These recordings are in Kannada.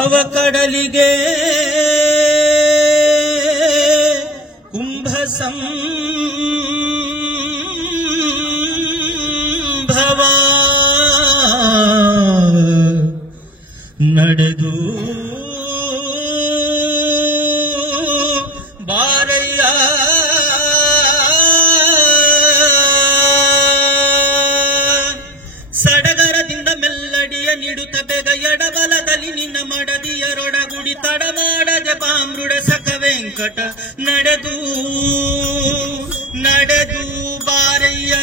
ಅವ ಕಡಲಿಗೆ ಕುಂಭ ಸಂಭವ ನಡೆದು ಬಾರಯ್ಯ ಸಡಗರದಿಂದ ಮೆಲ್ಲಡಿಯ ನೀಡುತ್ತ ಬೇಗ ಎಡಬಲದಲ್ಲಿ ನಿನ್ನ ಮಡದಿಯರೊಡಗುಡಿ ತಡಮಾಡದೆ ಬಾಮೃಡ ಸಖ ವೆಂಕಟ ನಡೆದು ನಡೆದು ಬಾರಯ್ಯ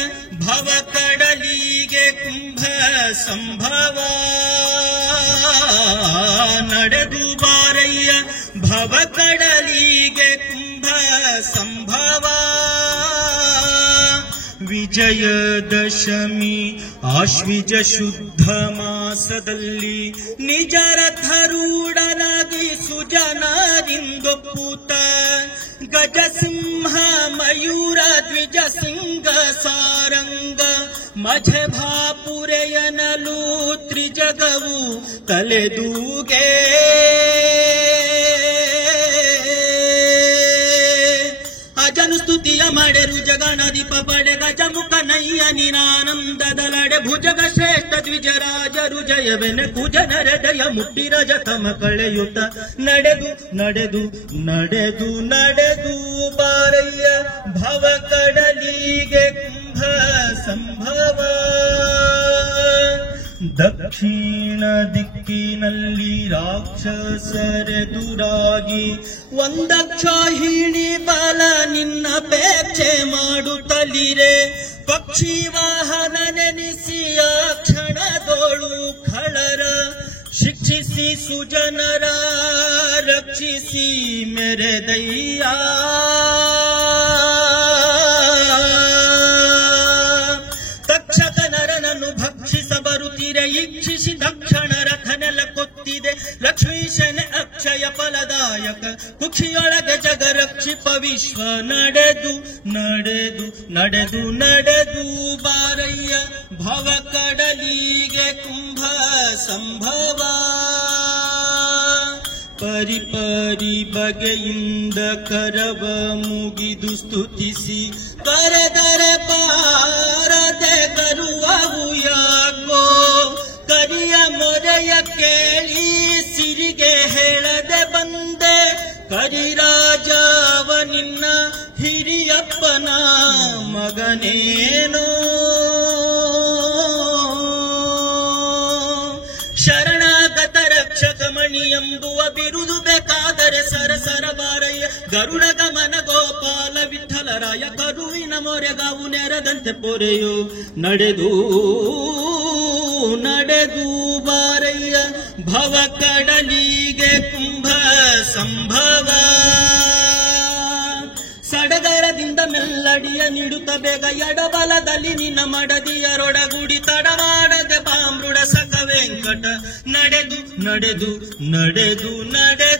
ಭವ ಕಡಲಿಗೆ ಕುಂಭ ಸಂಭವ ನಡೆದು ಬಾರಯ್ಯ ಭವ ಕಡಲಿಗೆ ಕುಂಭ ಸಂಭವ ವಿಜಯದಶಮಿ ಆಶ್ವಿಜ ಶುದ್ಧ ಮಾಸದಲ್ಲಿ ನಿಜ ರಥರೂಢನಾಗಿ ಸುಜನರಿಂದೊಪ್ಪುತ್ತ ಗಜಸಿಂಹ ಮಯೂರ ದ್ವಿಜ ಸಿಂಗ ಸಾರಂಗ ಮಝಭಾಪುರೆಯನಲು ತ್ರಿಜಗವು ತಲೆದೂಗೆ ಅಜನುಸ್ತುತಿಯ ಮಾಡೆರು ಜಗಣದೀಪ ಪಡೆ ಗಜಮುಖ ನಯ್ಯ ನಿನಾನಂದದಲಡೆ ಭುಜಗ ಶ್ರೇಷ್ಠ ದ್ವಿಜರಾಜರು ಜಯವೆನೆ ಕುಜನರ ದಯ ಮುಟ್ಟಿ ರಜತಮ ಕಳೆಯುತ್ತ ನಡೆದು ನಡೆದು ನಡೆದು ನಡೆದು ಬಾರಯ್ಯ ಭವ ಕಡಲಿಗೆ ಕುಂಭ ಸಂಭವ ದಕ್ಷಿಣ ದಿಕ್ಕಿನಲ್ಲಿ ರಾಕ್ಷಸರೆದುರಾಗಿ ಒಂದಕ್ಷಾಹಿಣಿ ಬಲ ನಿನ್ನಪೇಕ್ಷೆ ಮಾಡುತ್ತಲಿರೆ ಪಕ್ಷಿ ವಾಹನ ನೆನೆಸಿ ಆ ಕ್ಷಣದೋಳು ಖಳರ ಶಿಕ್ಷಿಸಿ ಸುಜನರ ರಕ್ಷಿಸಿ ಮೆರೆದಯ್ಯ ತಕ್ಷಕ ನರನನ್ನು ಭಕ್ಷಿಸ ಬರುತ್ತೀರೆ ಇಚ್ಛಿಸಿ ದಕ್ಷಿಣ ರಥನೆಲ್ಲ ಕೊತ್ತಿದೆ ಲಕ್ಷ್ಮೀಶನ ಅಕ್ಷಯ ಫಲದಾಯಕ ಕುಕ್ಷಿಯೊಳಗೆ ಜಗ ರಕ್ಷಿಪ ವಿಶ್ವ ನಡೆದು ನಡೆದು ನಡೆದು ನಡೆದು ಬಾರಯ್ಯ ಭವ ಕಡಲಿಗೆ ಕುಂಭ ಸಂಭವ ಪರಿಪರಿ ಬಗೆಯಿಂದ ಕರವ ಮುಗಿದು ಸ್ತುತಿಸಿ ಕರೆದರೆ ಪಾರದೆ ಕರುವವು ಯಾಕೋ ಕರಿಯ ಮೊರೆಯ ಕೇಳಿ ಸಿರಿಗೆ ಹೇಳದೆ ಬಂದೆ ಕರಿರಾಜವ ನಿನ್ನ ಹಿರಿಯಪ್ಪನ ಮಗನೇನೋ ಶರಣಾಗತ ರಕ್ಷಕ ಮಣಿ ಎಂಬುವ ಬಿರುದು ಬೇಕಾದರೆ ಸರಸರ ಬಾರಯ್ಯ ಗರುಡ ಗಮನ ಗೋಪಾಲ ವಿಠಲರಾಯ ಕರುವಿನ ಮೊರೆಗಾವು ನೆರದಂತೆ ಪೊರೆಯು ನಡೆದು ನಡೆದು ಬಾರಯ್ಯ ಭವ ಕಡಲಿಗೆ ಕುಂಭ ಸಂಭವ ಸಡಗರದಿಂದ ಮೆಲ್ಲಡಿಯ ನೀಡುತ್ತ ಬೇಗ ಎಡಬಲದಲ್ಲಿ ನಿನ್ನ ಮಡದಿಯರೊಡಗುಡಿ ತಡಮಾಡದೆ ಬಾಮೃಡ ಸಖ ವೆಂಕಟ ನಡೆದು ನಡೆದು ನಡೆದು ನಡೆದು